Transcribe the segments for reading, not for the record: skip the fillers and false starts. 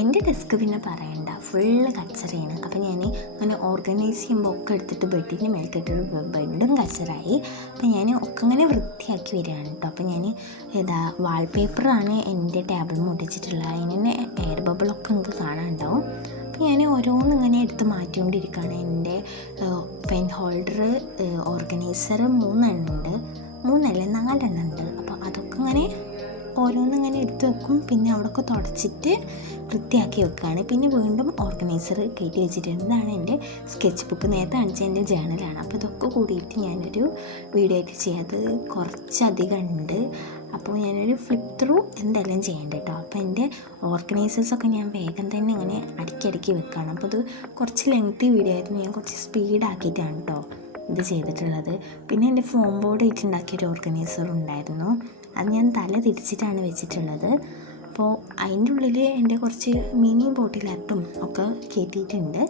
എൻ്റെ ഡെസ്ക് പിന്നെ പറയണ്ട, ഫുള്ള് കച്ചറയാണ്. അപ്പോൾ ഞാൻ അങ്ങനെ ഓർഗനൈസ് ചെയ്യുമ്പോൾ ഒക്കെ എടുത്തിട്ട് ബെഡിന് മേൽക്കിട്ടൊരു ബെഡും കച്ചറായി. അപ്പോൾ ഞാൻ ഒക്കെ അങ്ങനെ വൃത്തിയാക്കി വരികയാണ് കേട്ടോ. അപ്പോൾ ഞാൻ വാൾപേപ്പറാണ് എൻ്റെ ടേബിൾ മുട്ടിച്ചിട്ടുള്ളത്. അതിന് തന്നെ എയർ ബബിളൊക്കെ നിങ്ങൾക്ക് കാണാനുണ്ടാവും. അപ്പോൾ ഞാൻ ഓരോന്നും ഇങ്ങനെ എടുത്ത് മാറ്റിക്കൊണ്ടിരിക്കുകയാണ്. എൻ്റെ പെൻ ഹോൾഡർ, ഓർഗനൈസർ 3 ഉണ്ട്, 4 ഉണ്ട്. അപ്പോൾ അതൊക്കെ ഇങ്ങനെ ഓരോന്നിങ്ങനെ എടുത്ത് വെക്കും. പിന്നെ അവിടെയൊക്കെ തുടച്ചിട്ട് വൃത്തിയാക്കി വെക്കുകയാണ്. പിന്നെ വീണ്ടും ഓർഗനൈസർ കയറ്റി വെച്ചിട്ടുണ്ട്. ഇതാണ് എൻ്റെ സ്കെച്ച് ബുക്ക്. നേരത്തെ കാണിച്ച എൻ്റെ ജേണലാണ്. അപ്പോൾ ഇതൊക്കെ കൂടിയിട്ട് ഞാനൊരു വീഡിയോ ആയിട്ട് ചെയ്യാത് കുറച്ചധികം ഉണ്ട്. അപ്പോൾ ഞാനൊരു ഫ്ലിപ്പ് ത്രൂ എന്തെല്ലാം ചെയ്യേണ്ടത് കേട്ടോ. അപ്പോൾ എൻ്റെ ഓർഗനൈസേഴ്സൊക്കെ ഞാൻ വേഗം തന്നെ ഇങ്ങനെ അടുക്കി വെക്കുകയാണ്. അപ്പോൾ ഇത് കുറച്ച് ലെങ്തി വീഡിയോ ആയിട്ട് ഞാൻ കുറച്ച് സ്പീഡാക്കിയിട്ടാണ് കേട്ടോ ഇത് ചെയ്തിട്ടുള്ളത്. പിന്നെ എൻ്റെ ഫോം ബോർഡ് വെച്ചുണ്ടാക്കിയൊരു ഓർഗനൈസർ ഉണ്ടായിരുന്നു. അത് ഞാൻ തല തിരിച്ചിട്ടാണ് വെച്ചിട്ടുള്ളത്. അപ്പോൾ അതിൻ്റെ ഉള്ളിൽ എൻ്റെ കുറച്ച് മിനി ബോട്ടിലാർട്ടും ഒക്കെ കയറ്റിയിട്ടുണ്ട്.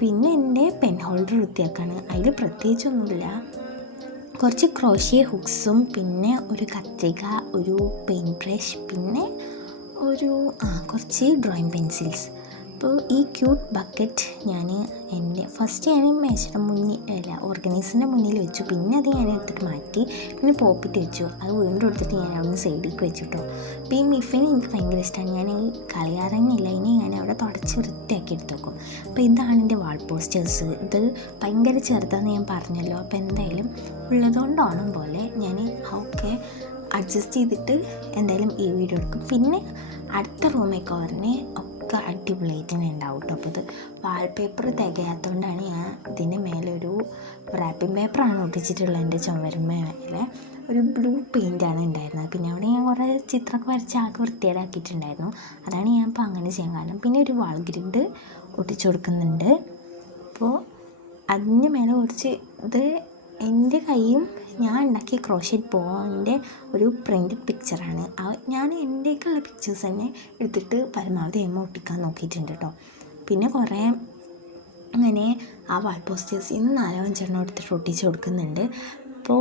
പിന്നെ എൻ്റെ പെൻ ഹോൾഡർ വൃത്തിയാക്കാണ്. അതിൽ പ്രത്യേകിച്ചൊന്നുമില്ല, കുറച്ച് ക്രോഷ്യ ഹുക്സും പിന്നെ ഒരു കത്രിക, ഒരു പെയിൻറ്റ് ബ്രഷ്, പിന്നെ കുറച്ച് ഡ്രോയിങ് പെൻസിൽസ്. അപ്പോൾ ഈ ക്യൂട്ട് ബക്കറ്റ് ഞാൻ മേശയുടെ മുന്നിൽ ഓർഗനൈസറിൻ്റെ മുന്നിൽ വെച്ചു. പിന്നെ അത് ഞാൻ എടുത്തിട്ട് മാറ്റി. പിന്നെ പോപ്പിറ്റ് വെച്ചു. അത് വീണ്ടും എടുത്തിട്ട് ഞാൻ അവിടെ നിന്ന് സൈഡിലേക്ക് വെച്ചു കേട്ടോ. അപ്പോൾ ഈ മിഫിന് എനിക്ക് ഭയങ്കര ഇഷ്ടമാണ്. ഞാൻ ഈ കളയാറന്നില്ല, ഇനി ഞാൻ അവിടെ തുടച്ച് വൃത്തിയാക്കി എടുത്ത് വെക്കും. അപ്പോൾ ഇതാണ് എൻ്റെ വാൾ പോസ്റ്റേഴ്സ്. ഇത് ഭയങ്കര ചെറുതാണെന്ന് ഞാൻ പറഞ്ഞല്ലോ. അപ്പോൾ എന്തായാലും ഉള്ളതുകൊണ്ടോണം പോലെ ഞാൻ അഡ്ജസ്റ്റ് ചെയ്തിട്ട് എന്തായാലും ഈ വീഡിയോ എടുക്കും. പിന്നെ അടുത്ത റൂം മേക്കോവറിന് ഒക്കെ അടിപൊളിയായിട്ട് തന്നെ ഉണ്ടാവും കേട്ടോ. അപ്പോൾ ഇത് വാൾപേപ്പർ തികയാത്തതുകൊണ്ടാണ് ഞാൻ ഇതിൻ്റെ മേലെ ഒരു റാപ്പിംഗ് പേപ്പറാണ് ഒട്ടിച്ചിട്ടുള്ളത്. എൻ്റെ ചുമരുമേലെ ഒരു ബ്ലൂ പെയിൻ്റാണ് ഉണ്ടായിരുന്നത്. പിന്നെ അവിടെ ഞാൻ കുറേ ചിത്രമൊക്കെ വരച്ച് ആകെ വൃത്തികേടാക്കിയിട്ടുണ്ടായിരുന്നു. അതാണ് ഞാൻ ഇപ്പോൾ അങ്ങനെ ചെയ്യാൻ കാരണം. പിന്നെ ഒരു വാൾ ഗ്രിഡ് ഒട്ടിച്ചു കൊടുക്കുന്നുണ്ട്. അപ്പോൾ അതിൻ്റെ മേലെ കുറച്ച് ഇത് എൻ്റെ കൈയും ഞാൻ ഉണ്ടാക്കിയ ക്രോഷറ്റ് ബോൻ്റെ ഒരു പ്രിൻറ്റഡ് പിക്ചറാണ്. ഞാൻ എൻ്റെയൊക്കെയുള്ള പിക്ചേഴ്സ് തന്നെ എടുത്തിട്ട് പരമാവധി ഒട്ടിക്കാൻ നോക്കിയിട്ടുണ്ട് കേട്ടോ. പിന്നെ കുറേ അങ്ങനെ ആ വാൾ പോസ്റ്റേഴ്സിൽ നിന്ന് 4-5 എടുത്തിട്ട് ഒട്ടിച്ച് കൊടുക്കുന്നുണ്ട്. അപ്പോൾ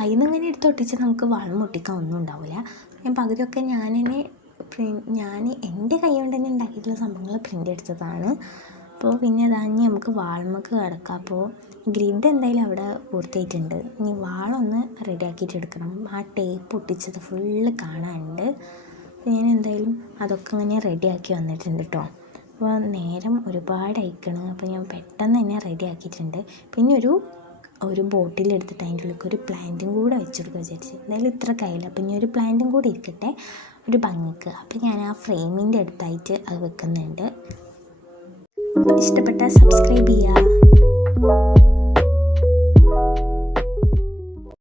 അതിൽ നിന്ന് ഇങ്ങനെ എടുത്ത് ഒട്ടിച്ച് നമുക്ക് വാളും ഒട്ടിക്കാൻ ഒന്നും ഉണ്ടാവില്ല. ഞാൻ പകുതിയൊക്കെ ഞാൻ എൻ്റെ കൈ കൊണ്ട് തന്നെ ഉണ്ടാക്കിയിട്ടുള്ള സംഭവങ്ങൾ പ്രിൻ്റ് എടുത്തതാണ്. അപ്പോൾ പിന്നെ അതാഞ്ഞ് നമുക്ക് വാൾമക്ക് കിടക്കാം. അപ്പോൾ ഗ്രിഡ് എന്തായാലും അവിടെ പൂർത്തിയായിട്ടുണ്ട്. ഇനി വാളൊന്ന് റെഡിയാക്കിയിട്ട് എടുക്കണം. ആ ടേപ്പ് ഒട്ടിച്ചത് ഫുള്ള് കാണാനുണ്ട്. അപ്പോൾ ഞാൻ എന്തായാലും അതൊക്കെ ഇങ്ങനെ റെഡിയാക്കി വന്നിട്ടുണ്ട് കേട്ടോ. അപ്പോൾ നേരം ഒരുപാട് അയക്കണം. അപ്പോൾ ഞാൻ പെട്ടെന്ന് തന്നെ റെഡിയാക്കിയിട്ടുണ്ട്. പിന്നെ ഒരു ബോട്ടിലെടുത്തിട്ട് അതിൻ്റെ ഉള്ളിൽ ഒരു പ്ലാന്റും കൂടെ വെച്ചെടുക്കുക വിചാരിച്ച്. എന്തായാലും ഇത്ര കയ്യില്ല. അപ്പോൾ ഇനി ഒരു പ്ലാന്റും കൂടെ ഇരിക്കട്ടെ ഒരു ഭംഗിക്ക്. അപ്പോൾ ഞാൻ ആ ഫ്രെയിമിൻ്റെ അടുത്തായിട്ട് അത് വെക്കുന്നുണ്ട്. ഇഷ്ടപ്പെട്ടാൽ സബ്സ്ക്രൈബ് ചെയ്യുക.